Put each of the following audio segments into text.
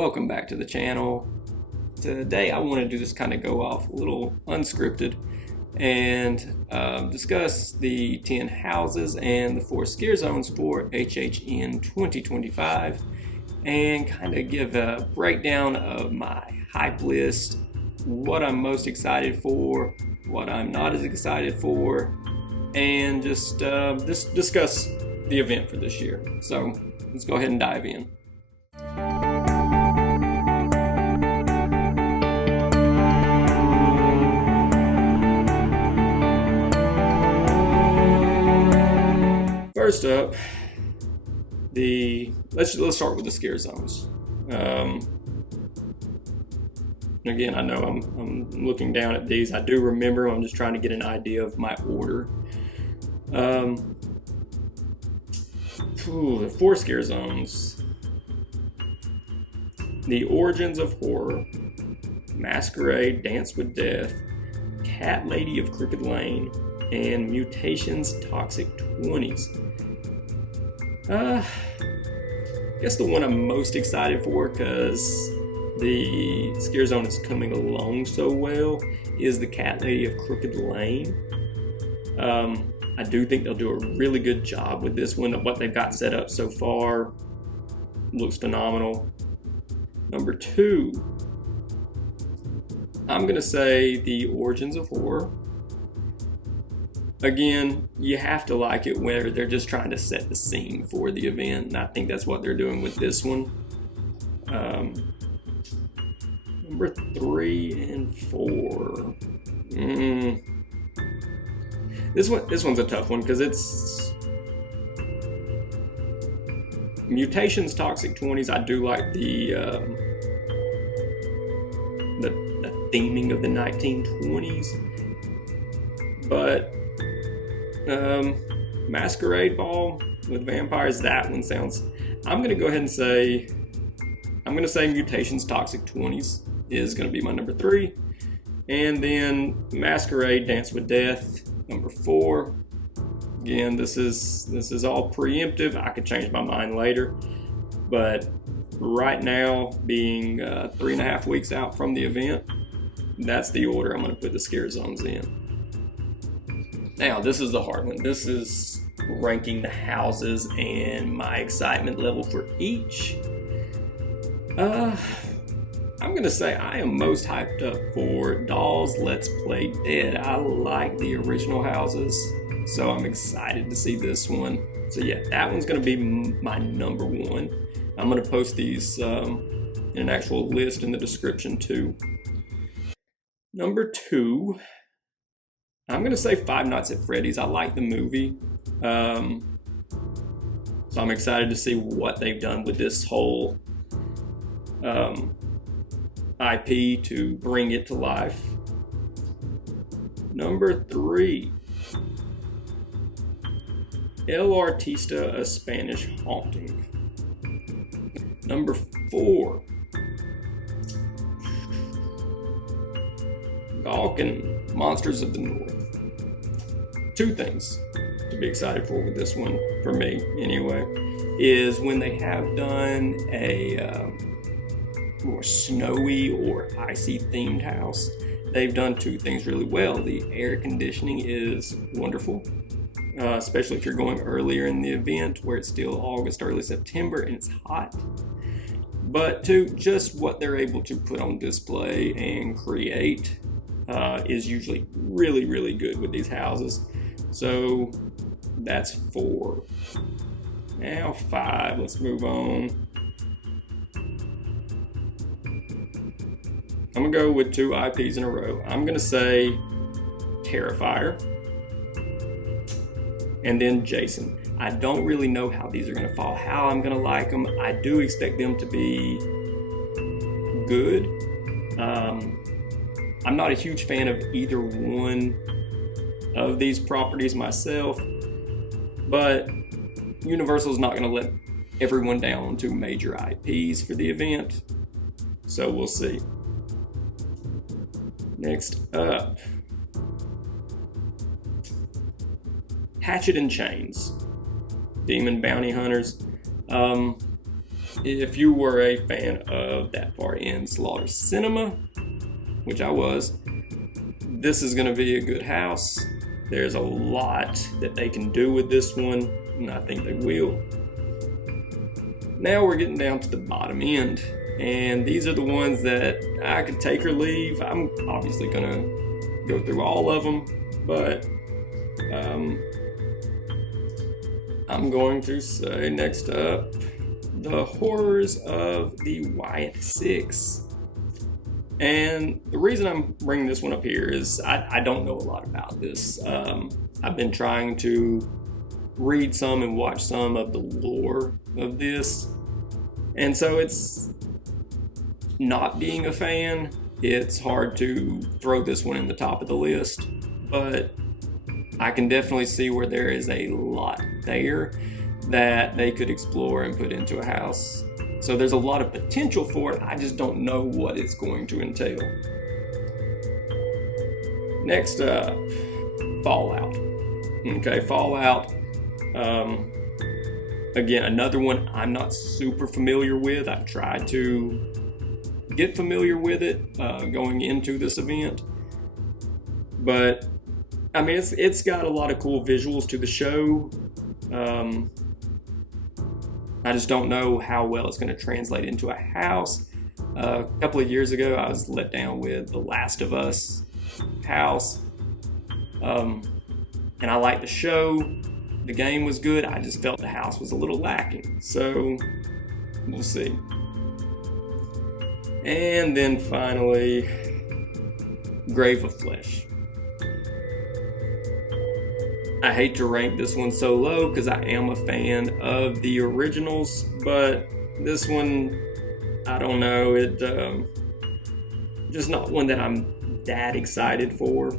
welcome back to the channel. Today I want to do this kind of go off a little unscripted and discuss the 10 houses and the 4 scare zones for HHN 2025 and kind of give a breakdown of my hype list, what I'm most excited for, what I'm not as excited for, and just discuss the event for this year. So let's go ahead and dive in. First up, let's start with the scare zones. Again, I know I'm looking down at these. I do remember. I'm just trying to get an idea of my order. The 4 scare zones: The Origins of Horror, Masquerade, Dance with Death, Cat Lady of Crooked Lane, and Mutations Toxic 20s. I guess the one I'm most excited for, because the scare zone is coming along so well, is the Cat Lady of Crooked Lane. I do think they'll do a really good job with this one. What they've got set up so far looks phenomenal. Number 2, I'm going to say The Origins of Horror. Again, you have to like it where they're just trying to set the scene for the event, and I think that's what they're doing with this one. Number 3 and 4. This one's a tough one because it's Mutations Toxic 20s. I do like the theming of the 1920s, but Masquerade Ball with vampires, that one sounds... I'm gonna go ahead and say Mutations Toxic 20s is gonna be my number 3, and then Masquerade Dance with Death, number 4. Again, this is all preemptive. I could change my mind later, but right now, being 3.5 weeks out from the event, that's the order I'm gonna put the scare zones in. Now, this is the hard one. This is ranking the houses and my excitement level for each. I'm going to say I am most hyped up for Dolls Let's Play Dead. I like the original houses, so I'm excited to see this one. So yeah, that one's going to be my number 1. I'm going to post these in an actual list in the description too. Number 2, I'm going to say Five Nights at Freddy's. I like the movie. So I'm excited to see what they've done with this whole IP to bring it to life. Number 3, El Artista, A Spanish Haunting. Number 4, Gawkin, Monsters of the North. 2 things to be excited for with this one, for me anyway, is when they have done a more snowy or icy themed house. They've done 2 things really well. The air conditioning is wonderful, especially if you're going earlier in the event where it's still August, early September, and it's hot. But 2, just what they're able to put on display and create is usually really, really good with these houses. So that's 4. Now 5, let's move on. I'm gonna go with 2 IPs in a row. I'm gonna say Terrifier and then Jason. I don't really know how these are gonna fall, how I'm gonna like them. I do expect them to be good. I'm not a huge fan of either one of these properties myself, but Universal's not going to let everyone down on 2 major IPs for the event, so we'll see. Next up, Hatchet and Chains, Demon Bounty Hunters. if you were a fan of That Part Ends Slaughter Cinema, which I was, this is going to be a good house. There's a lot that they can do with this one, and I think they will. Now we're getting down to the bottom end, and these are the ones that I could take or leave. I'm obviously going to go through all of them, but I'm going to say next up, The Horrors of the Wyatt Six. And the reason I'm bringing this one up here is I don't know a lot about this. I've been trying to read some and watch some of the lore of this. And so it's not being a fan, it's hard to throw this one in the top of the list. But I can definitely see where there is a lot there that they could explore and put into a house. So there's a lot of potential for it. I just don't know what it's going to entail. Next up, Fallout. Okay, Fallout. Again, another one I'm not super familiar with. I've tried to get familiar with it going into this event. But, I mean, it's got a lot of cool visuals to the show. I just don't know how well it's going to translate into a house. A couple of years ago, I was let down with The Last of Us house. And I liked the show. The game was good. I just felt the house was a little lacking. So, we'll see. And then finally, Grave of Flesh. I hate to rank this one so low because I am a fan of the originals, but this one, I don't know, just not one that I'm that excited for.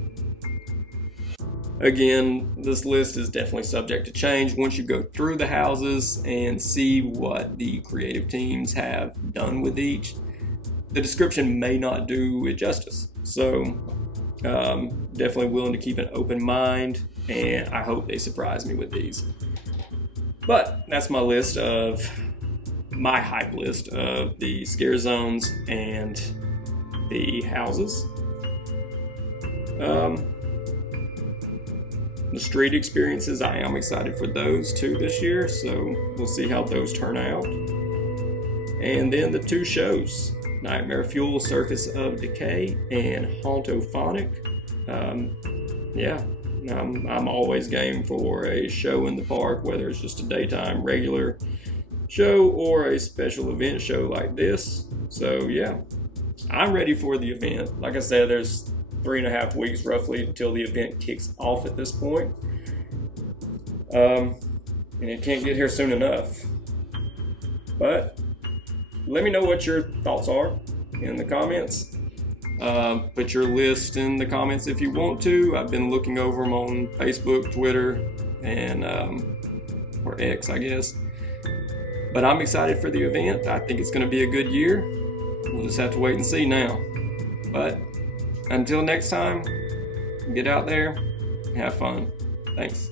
Again, this list is definitely subject to change once you go through the houses and see what the creative teams have done with each. The description may not do it justice, so definitely willing to keep an open mind, and I hope they surprise me with these. But that's my list of my hype list of the scare zones and the houses. The street experiences, I am excited for those too this year, so we'll see how those turn out. And then the two shows, Nightmare Fuel, Circus of Decay, and Hauntophonic. I'm always game for a show in the park, whether it's just a daytime regular show or a special event show like this. So yeah, I'm ready for the event. Like I said, there's 3.5 weeks roughly until the event kicks off at this point. And it can't get here soon enough. But let me know what your thoughts are in the comments. Put your list in the comments if you want to. I've been looking over them on Facebook, Twitter, and or X, I guess. But I'm excited for the event. I think it's going to be a good year. We'll just have to wait and see now. But until next time, get out there, have fun. Thanks.